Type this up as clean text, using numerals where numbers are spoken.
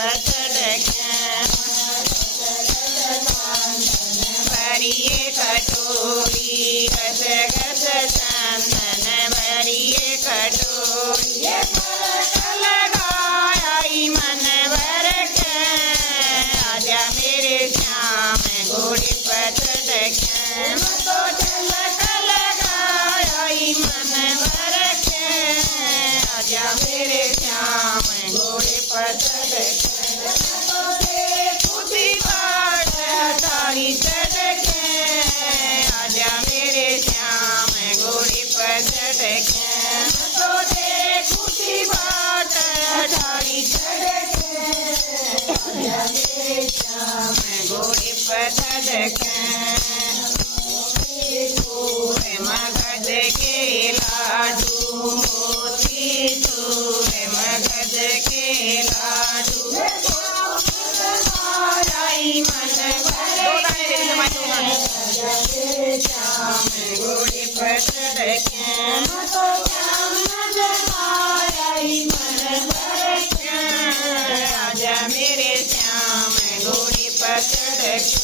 पचड़क्या भरिए कटोरी घस घस चंदन भरिए कटोरी लगाई मन भर के आजा मेरे श्याम घोड़े पर चढ़के तो तिलक लगाई मन भर के आजा मेरे श्याम घोड़े पर चढ़के खुदी बाट हटारी चढ़के आजा मेरे श्याम घोड़े पर चढ़के तो खुदी बाट हटारी चढ़के आजा मेरे श्याम घोड़े पर चढ़के मगध के लाडू मोती चूरे मगध के लाडू आई मन श्याम घोड़े पर चढ़के आजा मेरे श्याम घोड़े पर चढ़के